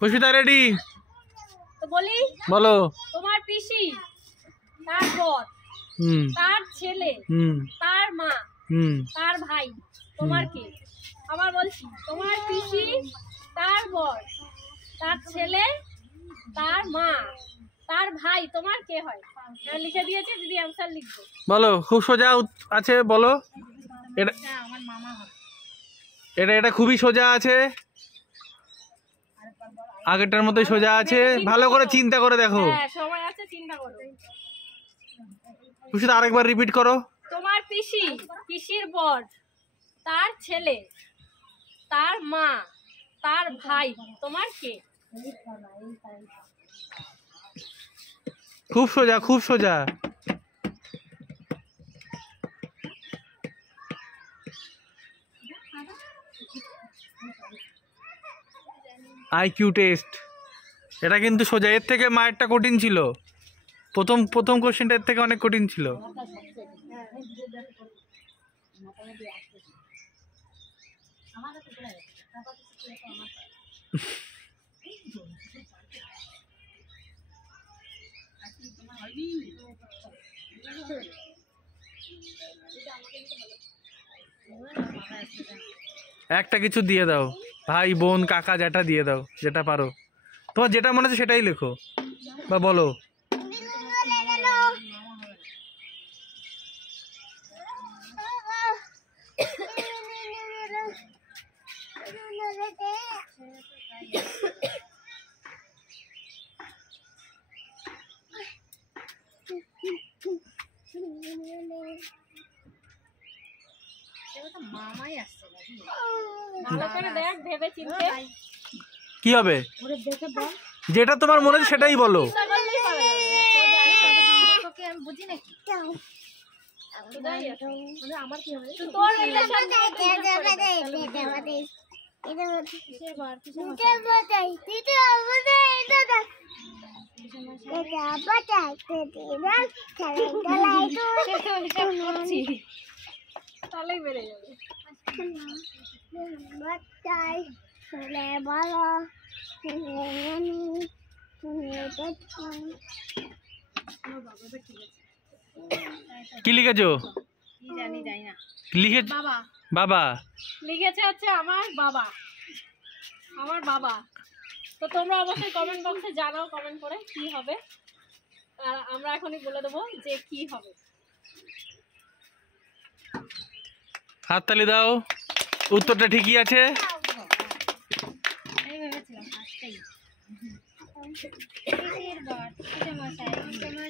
Pushpita ready? তো বলি, বলো। তোমার পিসি, তার বর, তার ছেলে, তার মা, তার ভাই, তোমার কে? আবার বলছি, তোমার পিসি, তার বর, তার ছেলে, তার মা, তার ভাই, তোমার কে হয়? লিখে দিয়েছে, দিদি অ্যান্সার লিখবে। বলো, খুব সোজা আছে, বলো। এটা আমার মামা হয়। এটা খুবই সোজা আছে, আগেরটার মতোই সোজা আছে, ভালো করে চিন্তা করে দেখো। হ্যাঁ, সময় আছে, চিন্তা করো। পুষ্পিতা আরেকবার রিপিট করো। তোমার পিসি, পিসির বর, তার ছেলে, তার মা, তার ভাই, তোমার কে? খুব সোজা, খুব সোজা। আইকিউ টেস্ট, এটা কিন্তু সোজা। এর থেকে মায়েরটা কঠিন ছিল, প্রথম কোশ্চেনটা এর থেকে অনেক কঠিন ছিল। একটা কিছু দিয়ে দাও, ভাই বোন কাকা যেটা দিয়ে দাও, যেটা পারো। তোমার যেটা মনে হচ্ছে সেটাই লেখো বা বলো। কি হবে? যেটা তোমার মনে হচ্ছে সেটাই বলো। তাহলেই বেড়ে যাবে। কি লিখেছো? লিখে বাবা লিখেছে হচ্ছে আমার বাবা, আমার বাবা। তো তোমরা অবশ্যই কমেন্ট বক্সে জানাও, কমেন্ট করে কি হবে, আর আমরা এখনই বলে দেবো যে কি হবে। হাততালি দাও, উত্তরটা ঠিকই আছে।